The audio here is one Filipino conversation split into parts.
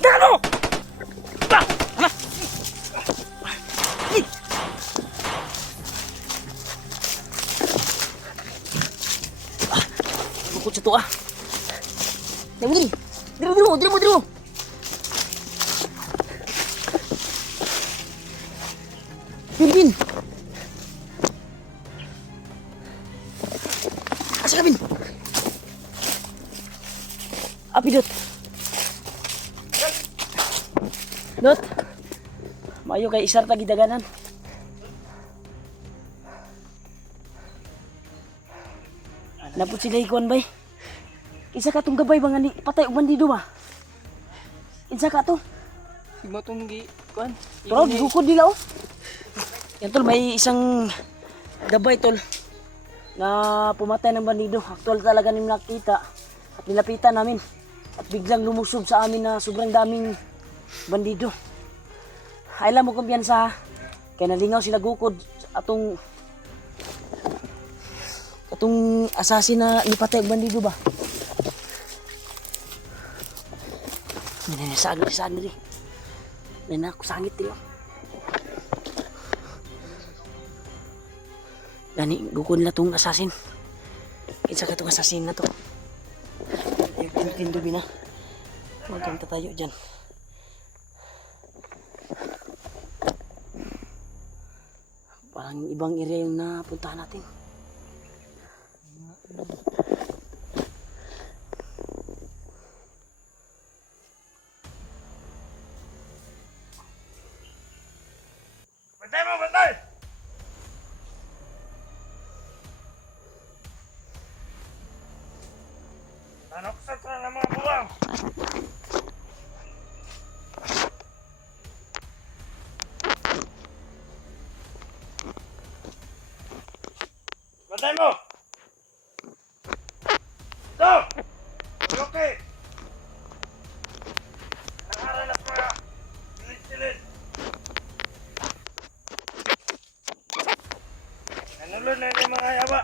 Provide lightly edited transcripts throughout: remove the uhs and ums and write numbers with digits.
Gano! Ah! Ah! Bukod sa to ah. Dali, dali mo. Bin. Asa ka, Bin? Api, Dot. Dot. Mayo kay isar tagi daganan. Napot sila ikon bay. Isa ka tong gabay bang ani patay og bandido ba? Isa ka to. Imo tong gi kuan. Pero gukod nila oh. Yan tol, may isang gabay tol na pumatay ng bandido. Aktual talaga namin nakita at nilapitan namin at biglang lumusob sa amin na sobrang daming bandido. Ay lang mo kumpiyansa kaya nalingaw sila gukod atong assassin na nipatay ang bandido ba? Saan diri? Nena ako sangit diri. Gani gukod nila tong assassin. Kinsa ka tong assassin na to? Tindubi na. Magkanta tayo dyan. Parang ibang area yung napuntahan natin. Bantay! Nanoksak na ng mga buwang! Bantay mo! Stop! Okay! Nakaranas mga silid-silid! Nanulod na yung mga yaba!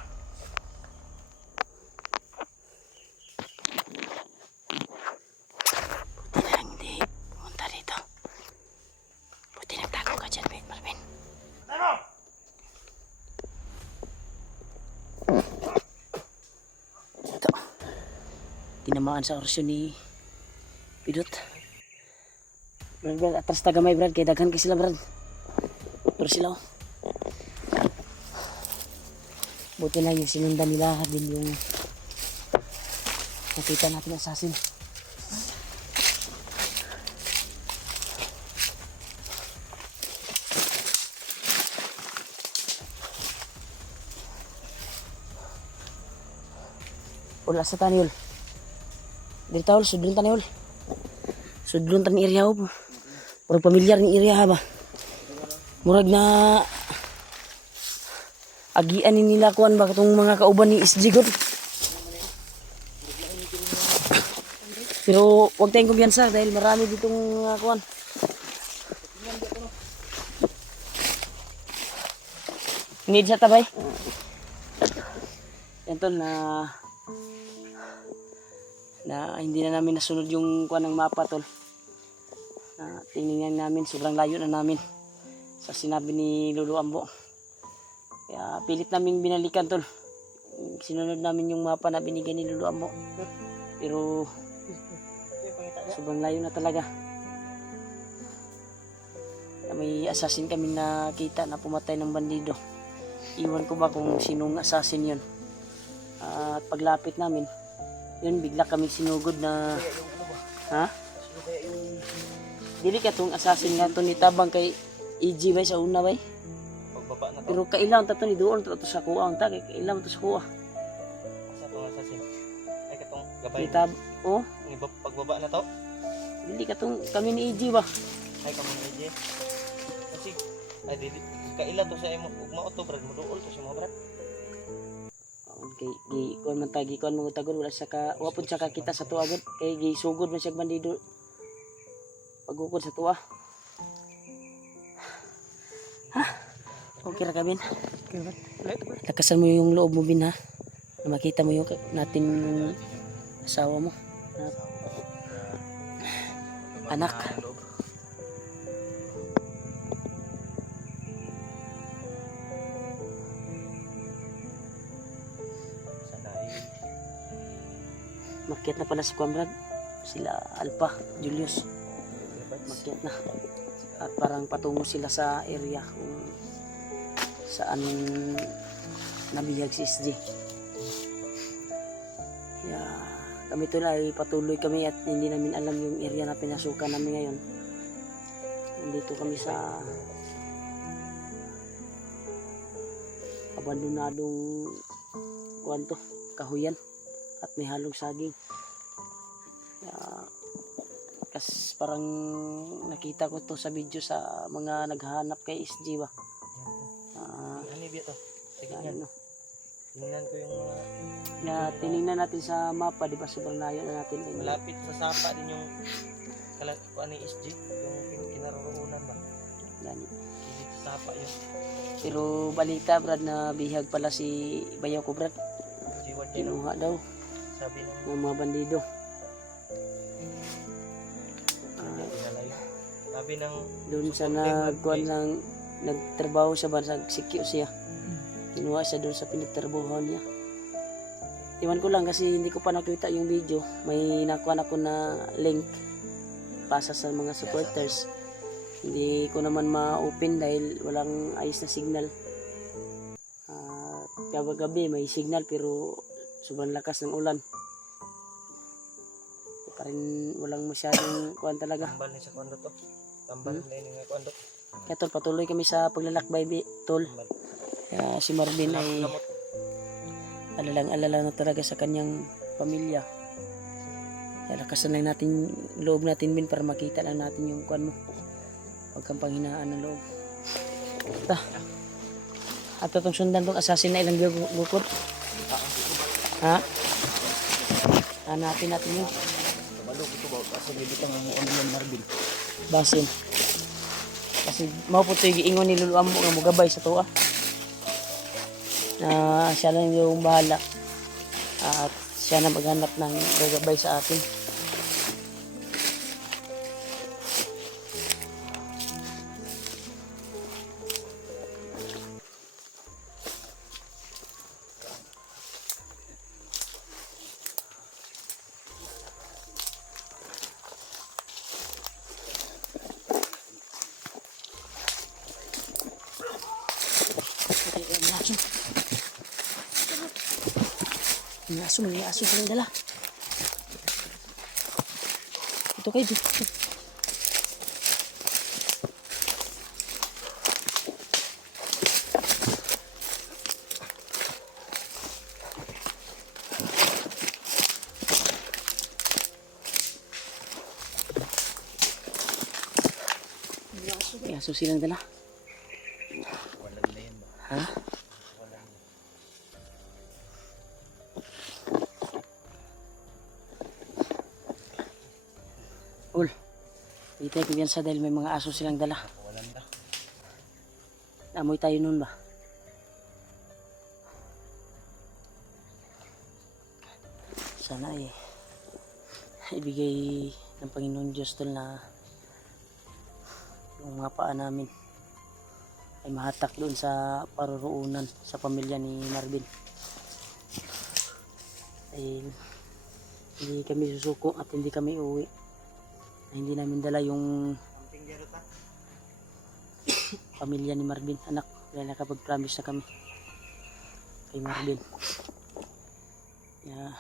Tinamaan sa orasyon ni Pidot. Brad, atras tagamay Brad, kaya daghan kay sila Brad. Pero sila oh. Buti lang yung sinundan nila din yung nakita natin assassin. Wala sa taniyol. Dito tawol, sudlon taniyol. Sudlon tan area ho. Murag pamilyar ni area ha ba. Murag na agian ni nila kuan ba katong mga kauban ni SG God. Pero wag tayong kumpiyansa dahil marami ditong mga kuan. Need sa tabay. Yan tol na hindi na namin nasunod yung kuan ng mapa tol. Tingnan namin sobrang layo na namin sa sinabi ni Lolo Ambo. Kaya pilit namin binalikan tol. Sinunod namin yung mapa na binigay ni Lolo Ambo. Pero sobrang layo na talaga. May assassin kami nakita na pumatay ng bandido. Iwan ko ba kung sinong assassin yun. At paglapit namin, yun bigla kami sinugod na ha? Dili ka tong assassin nga to ni tabang kay EG bay sa una bay. Pagbaba na to. Pero kailangan ta to ni doon to sa kuha ang kay kailangan to sa kuha. Asa tong assassin? Ay katong gabay. Kita oh, Ni pagbaba na to. dili ka tong kami ni EG ba. Ay kamo na je. Kasi ay dili kaila to sa imo ug mao to brad mo duol to sa mo brad. Kay kuan man tagi kuan mo tagod wala sa ka wapod sa kita sa tuwa gud kay gisugod man siya bandido pagukod sa tuwa. Ha? Okay ra ka Bin? Lakasan mo yung loob mo Bin ha. Na makita mo yung natin yung asawa mo. anak. Loob. Sana ay Makyat na pala si Kwamrad. Sila Alpha, Julius. Makyat na. At parang patungo sila sa area kung saan nabihag si SG. Kaya kami tol ay patuloy kami at hindi namin alam yung area na pinasukan namin ngayon. Nandito kami sa abandonadong kwanto, kahuyan at may halong saging. Kas parang nakita ko to sa video sa mga naghahanap kay SG ba. Ano ba ito? Sige nga. Ano, Tingnan ko yung mga na tiningnan natin sa mapa, di ba sobrang layo na natin. malapit sa sapa din yung kuan ni SG, yung kinaroroonan ba? Yan. Hindi sa sapa yun. Pero balita Brad na bihag pala si Bayaw ko Brad. Siwad din ang Kinuha daw sabi ng ng mga bandido. pinalayo. Sabi ng Doon sa nagkuhan ng nagtrabaho sa bansag sikyo siya. Kinuha siya doon sa pinagtrabahoan niya. Iwan ko lang kasi hindi ko pa nakita yung video. May nakuha ako na link pasa sa mga supporters. Hindi ko naman ma-open dahil walang ayos na signal. Gabi may signal pero sobrang lakas ng ulan. Pa rin walang masyadong kuhan talaga. tambal ni sa kondo to. Tambal na yun nga kondo. Kaya tol, patuloy kami sa paglalakbay tol. Tambal. Kaya si Marvin ay Lamot. alalang-alala na talaga sa kanyang pamilya. Kaya lakasan lang natin loob natin bin para makita lang natin yung kuan mo. Huwag kang panghinaan ng loob. At itong sundan tong assassin na ilang gukot. Ha? Hanapin natin yun. Kabalo ko ba kasi bibitang mo on Marvin. Basin. Kasi mao po ito yung giingon ni Lulu Ambo nga mugabay sa tuwa. Siya lang yung bahala. At siya na maghanap ng gagabay sa atin. May aso silang dala. Ito kayo dito. May aso silang dala. Walang na yun ba? Ha? Ul, dito ay kumpiyansa dahil may mga aso silang dala. Walang na. Amoy tayo nun ba? Sana ay ibigay ng Panginoon Diyos tol na yung mga paa namin ay mahatak doon sa paruroonan sa pamilya ni Marvin. Ay hindi kami susuko at hindi kami uwi. Hindi namin dala yung Amping dito ta. pamilya ni Marvin, anak, dahil nakapag-promise na kami kay Marvin. Yeah.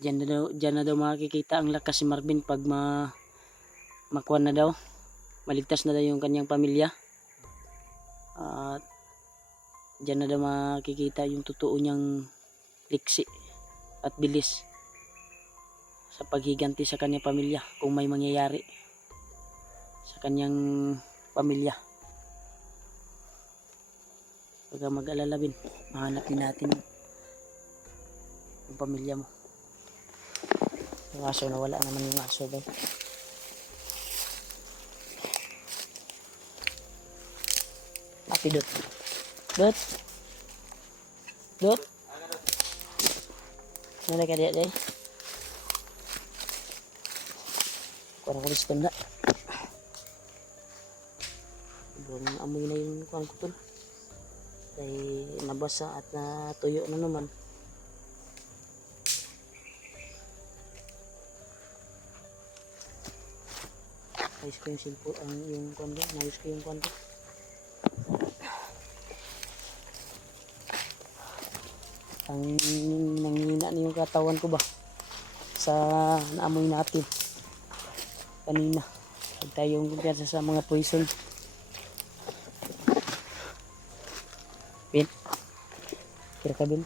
Diyan na daw makikita ang lakas ni Marvin pag makuha na daw, maligtas na daw yung kanyang pamilya. At diyan na daw makikita yung totoo niyang liksi at bilis sa paghiganti sa kanyang pamilya kung may mangyayari sa kanyang pamilya. Huwag kang mag-alala bin, mahanap din natin yung pamilya mo. Yung aso, nawala naman yung aso ba? Api Dot. Dot. Nalay ka diya day. Kurang ko gusto na. Sobrang amoy na yung kuhan ko tol. Ay nabasa at natuyo na naman. Ayos ko yung simple ang yung kuhan ko. Ayos ko yung kuhan ko. Ang nangina na yung katawan ko ba sa naamoy natin kanina. Huwag tayong kumpiyansa sa mga poison. Bin, kira ka Bin.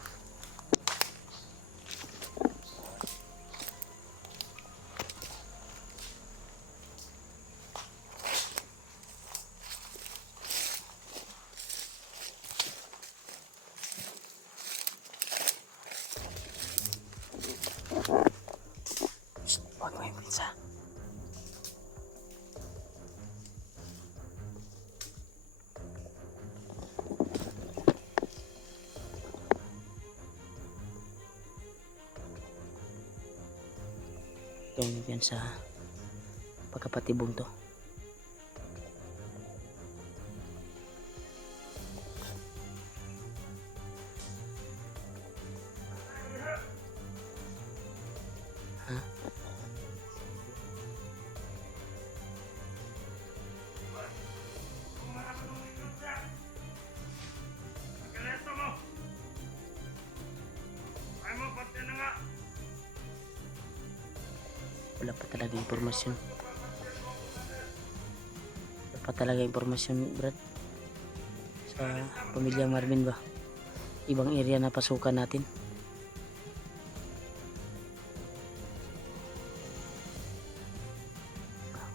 Huwag mo yung pizza. Itong yan sa pagkapatibong to. Pagkalesto mo. Ay mo, pati na nga. Wala pa talaga impormasyon. Wala pa talaga impormasyon, Brad. Sa pamilya Marvin ba? Ibang area na pasukan natin.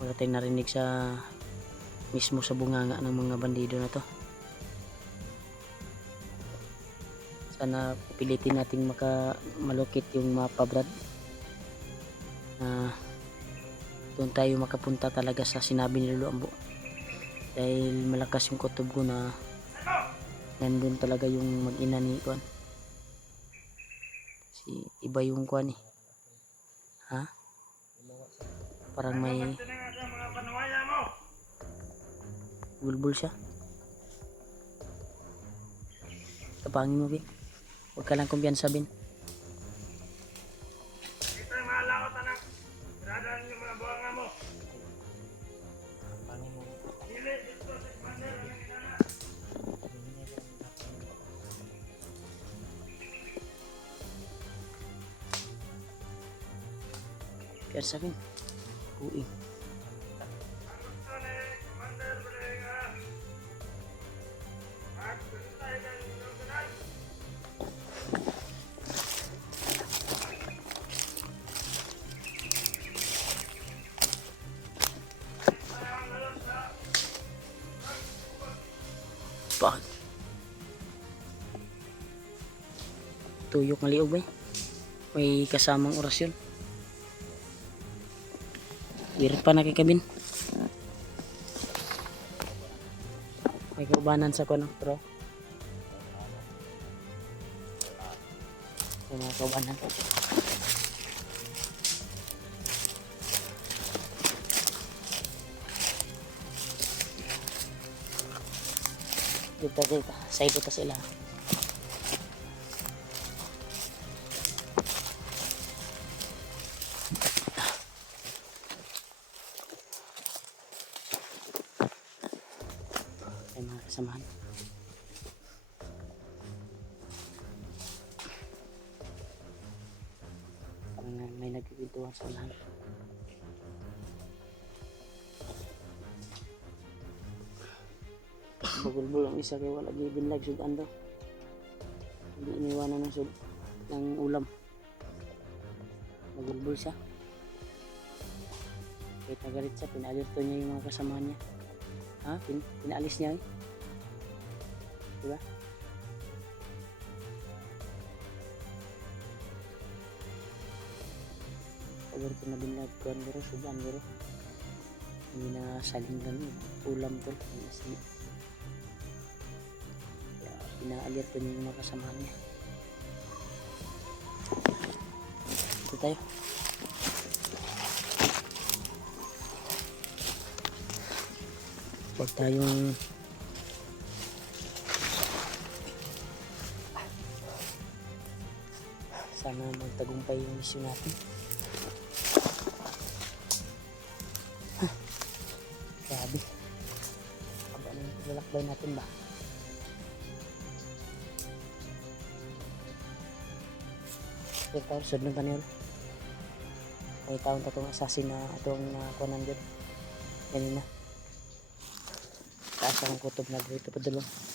Wala tayong narinig sa mismo sa bunganga ng mga bandido na to. Sana pilitin nating malukit yung mapa, Brad. Doon tayo makapunta talaga sa sinabi ni Lolo Ambo. Dahil malakas yung kutob ko na nandun talaga yung mag-ina ni Kuan. Si iba yung Kuan eh. Ha? Parang may Pati na nga sa mga panawaya mo. bulbul siya. Tapangin mo, Bin. Huwag ka lang kumpiyansa, Bin. Dito yung mga lakot, anak. Dadaan yung mga buwanga mo. Dili, dito sa commander, ang inana. Piyasa, Bin. Uy. Ang gusto ni commander, Balenga. At gusto tayo ng inyong kanal. Bakit? Tuyok ng liog ba eh? May kasamang orasyon. Wirit pa na kay Kabin. May kaubanan sa kuno, bro. May mga kaubanan. Dito. Side dito sila. Ay mga kasamahan. Parang may nagkikwentuhan sa unahan. Bagulbol ang isa kay wala gibinlag sudan daw. Hindi iniwanan ng ulam. Bagulbol siya. Kahit nagalit siya, pinalerto niya yung mga kasamahan niya. Ha? Pinaalis niya eh. Diba? Pagod ko na binlag kuhan garo, sudan garo. Hindi na salingan ulam to. Kaya pinaalerto niya yung mga kasamahan niya. Dito tayo. Huwag tayong sana magtagumpay yung mission natin. Grabe. Aba na yung lalakbay natin ba? Pero tayo, sunod ng kanil. May taon na itong assassin na itong kuwanan dyan. Ganun na. Taas akong kutob na dito padulong.